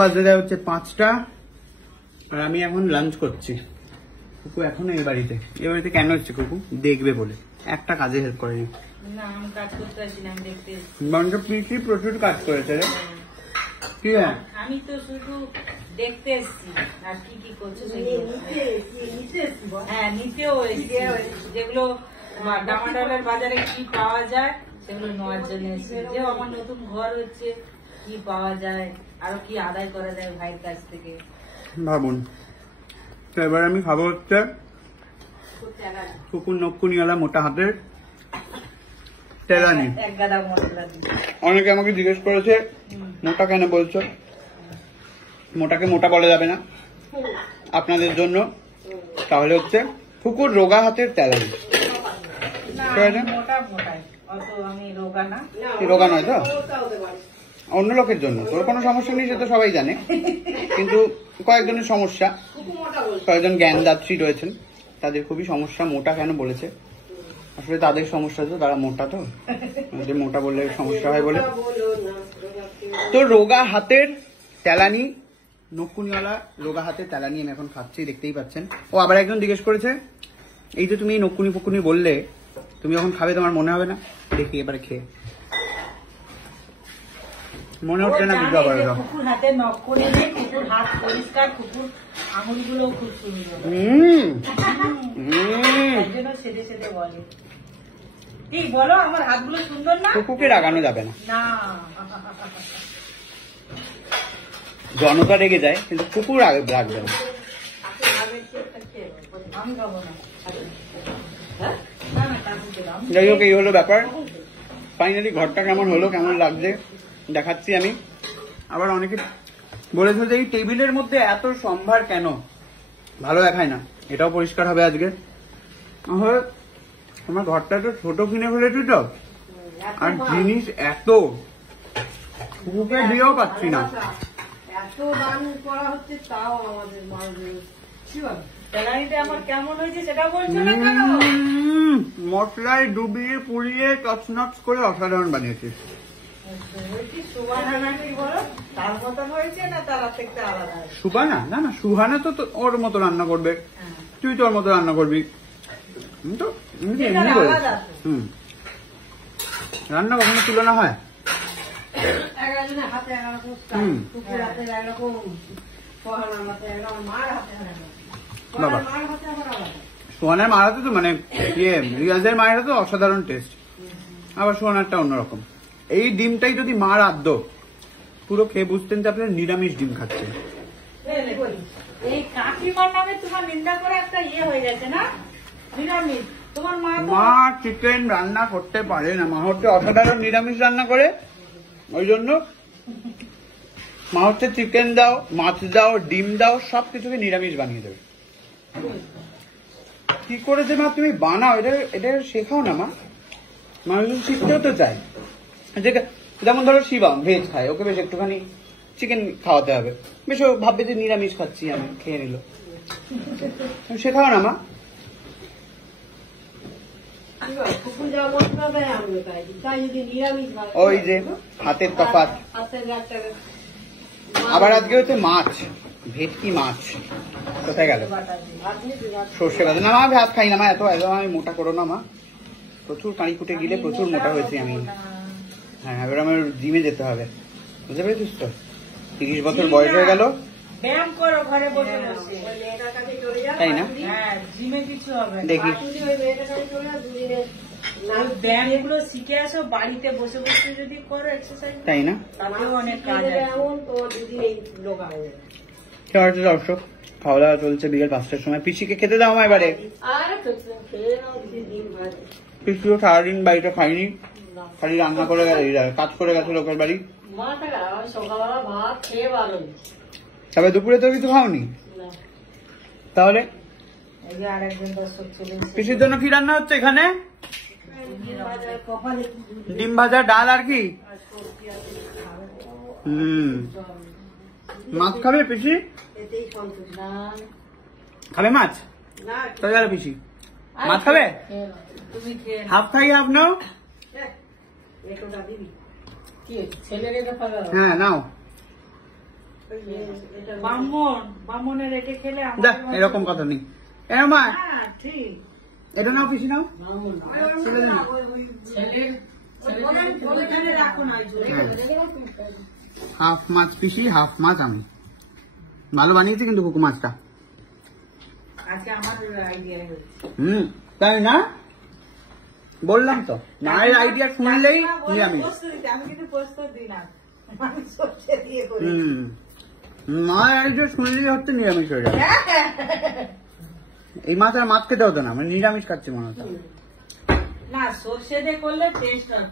বাজে যায় হচ্ছে 5টা, আর আমি এখন লাঞ্চ করছি। কুকু এখনো এই বাড়িতে কেন এসছে কুকু? দেখবে বলে, একটা কাজে হেল্প করেনি। পিসি প্রচুর কাজ করেছে রে। কি আমি তো শুধু দেখতে এসছি আর কি কি করছে হ্যাঁ নিতেও এসছি, যেগুলো ডামাডোলের বাজারে কি পাওয়া যায় সেগুলো নেওয়ার জন্য এসছি। যে আমার নতুন ঘর হচ্ছে, কি পাওয়া যায়, আরো কি আদায় করা যায় ভাইয়ের কাছ থেকে ভাবুন। তো এবার আমি খাবো হচ্ছে কুকুর নকুনিওয়ালা মোটা হাতের তেলানি। অনেকে আমাকে জিজ্ঞেস করেছে মোটা কেন বলছো? মোটাকে মোটা বলা যাবে না আপনাদের জন্য, তাহলে হচ্ছে কুকুর রোগা হাতের তেলানি। রোগা নয় তো, অন্য লোকের জন্য। তোর কোনো সমস্যা নেই, সে তো সবাই জানে, কিন্তু কয়েকজনের সমস্যা, কয়েকজন জ্ঞানদাত্রী রয়েছেন, তাদের খুবই সমস্যা। মোটা কেন বলেছে? আসলে তাদের সমস্যা তো, তারা মোটা, তো ওদের মোটা বললে সমস্যা হয় বলে। তো রোগা হাতের তেলানি, নকুনিওয়ালা রোগা হাতের তেলানি আমি এখন খাচ্ছি, দেখতেই পাচ্ছেন। ও আবার একজন জিজ্ঞেস করেছে, এই যে তুমি নকুনি ফকুনি বললে, তুমি যখন খাবে তোমার মনে হবে না? দেখি এবারে খেয়ে মনে হচ্ছে না বুঝতে পারবে। কুকুর হাতে নখ করে দিয়ে, কুকুর হাত পরিষ্কার, কুকুর আঙুলগুলো খুব সুন্দর, সেদে সেদে বলে। ঠিক বলো, আমার হাতগুলো সুন্দর না? কুকুরকে রাগানো যাবে না। না, জনতা রেগে যায়, কিন্তু কুকুর রাখবে না। আমি খাবো না। যাই হোক, এই হলো ব্যাপার। ফাইনালি ঘরটা কেমন হলো, কেমন লাগছে দেখাচ্ছি আমি। আবার অনেকে বলেছে যে এই টেবিলের মধ্যে এত সম্ভার কেন, ভালো দেখায় না। এটাও পরিষ্কার হবে আজকে। আমার ঘরটা তো ছোট কিনে ফেলেছি তো, আর জিনিস এত কুকুরকে দিয়েও পাচ্ছি না। এত দাম করা হচ্ছে, তাও আমাদের আমার কেমন হয়েছে সেটা বলছো না কেন? মশলায় ডুবিয়ে পুড়িয়ে কচনচ করে অসাধারণ বানিয়েছিস। সুবানা? না না, সুহানা তো ওর মতো রান্না করবে, তুই তো ওর মতো রান্না করবি। তো এমনি বল, রান্না কখনো তুলনা হয়? বাবা, সোহানের মার হাতে তো, মানে রিয়াজের মায়ের হাতে অসাধারণ টেস্ট, আবার সোহানারটা অন্যরকম। এই ডিমটাই যদি মা রাঁধতো, পুরো খেয়ে বুঝতেন যে আপনার নিরামিষ ডিম খাচ্ছেন। এই কাকিমার নামে তোমার নিন্দা করে একটা ইয়ে হয়ে গেছে না, নিরামিষ। তোমার মা চিকেন রান্না করতে পারে না, মা হচ্ছে অসাধারণ নিরামিষ রান্না করে। ওই জন্য মা হচ্ছে চিকেন দাও, মাছ দাও, ডিম দাও, সবকিছুকে নিরামিষ বানিয়ে দেবে। কি করে যে মা তুমি বানাও, এটা শেখাও না মা। মানুষ শিখতেও তো চায়। যেমন ধরো শিবা ভেজ খায়, ওকে বেশ একটুখানি চিকেন খাওয়াতে হবে, বেশ ও ভাববে যে নিরামিষ খাচ্ছি আমি, খেয়ে নিল। শেখাও না মা। ওই যে হাতের তফাৎ। আবার আজকে হচ্ছে মাছ, ভেটকি মাছ। কোথায় গেল? সর্ষে বাটা। না মা, ভাত খাই না মা, এত আমি মোটা করো না মা। প্রচুর কাঁড়ি কুটে গিলে প্রচুর মোটা হয়েছি আমি। হ্যাঁ, এবার আমার জিমে যেতে হবে, বুঝতে পেরেছিস তো? 30 বছর বয়স হয়ে গেল। ব্যায়াম করো ঘরে বসে বসে, তাই না? জিমে কিছু হবে দেখি ব্যায়ামগুলো শিখে আসো, বাড়িতে বসে বসে যদি করো এক্সারসাইজ, তাই না? তাতেও অনেক কাজ আছে। দর্শক, খাওয়া দাওয়া চলছে বিকেল 5টার সময়। পিসিকে খেতে দাও আমার এবারে। পিসিও সারাদিন বাড়িতে খাইনি, খালি রান্না করে কাজ করে গেছে লোকের বাড়ি। তবে দুপুরে তো কিছু খাওনি তাহলে? পিসির জন্য কি রান্না হচ্ছে এখানে? ডিম ভাজা, ডাল, আর কি? মাছ খাবে পিসি? খাবে মাছ? তাহলে গেল পিসি মাছ খাবে? হাফ খাই, হাফ নাও। হ্যাঁ নাও। ব্রাহ্মণে রেখে খেলে দেখ এরকম কথা নেই। মা ঠিক এটা নাও, পিসি নাও। হাফ মাছ পিসি, হাফ মাছ আমি। ভালো বানিয়েছি কিন্তু কুকু মাছটা। আজকে আমার আইডিয়া হচ্ছে। তাই না? বললাম তো, মায়ের আইডিয়া শুনলেই নিরামিষ। আমি কিন্তু পোস্ত দিই না, আমি সবজি দিয়ে করি। মায়ের আইডিয়া শুনলেই হচ্ছে নিরামিষ হয়ে যাবে। এই মাছ আর মাছ খেতে হতো না, মানে নিরামিষ খাচ্ছি মনে হতো। না, সর্ষে দিয়ে করলে টেস্ট হয়।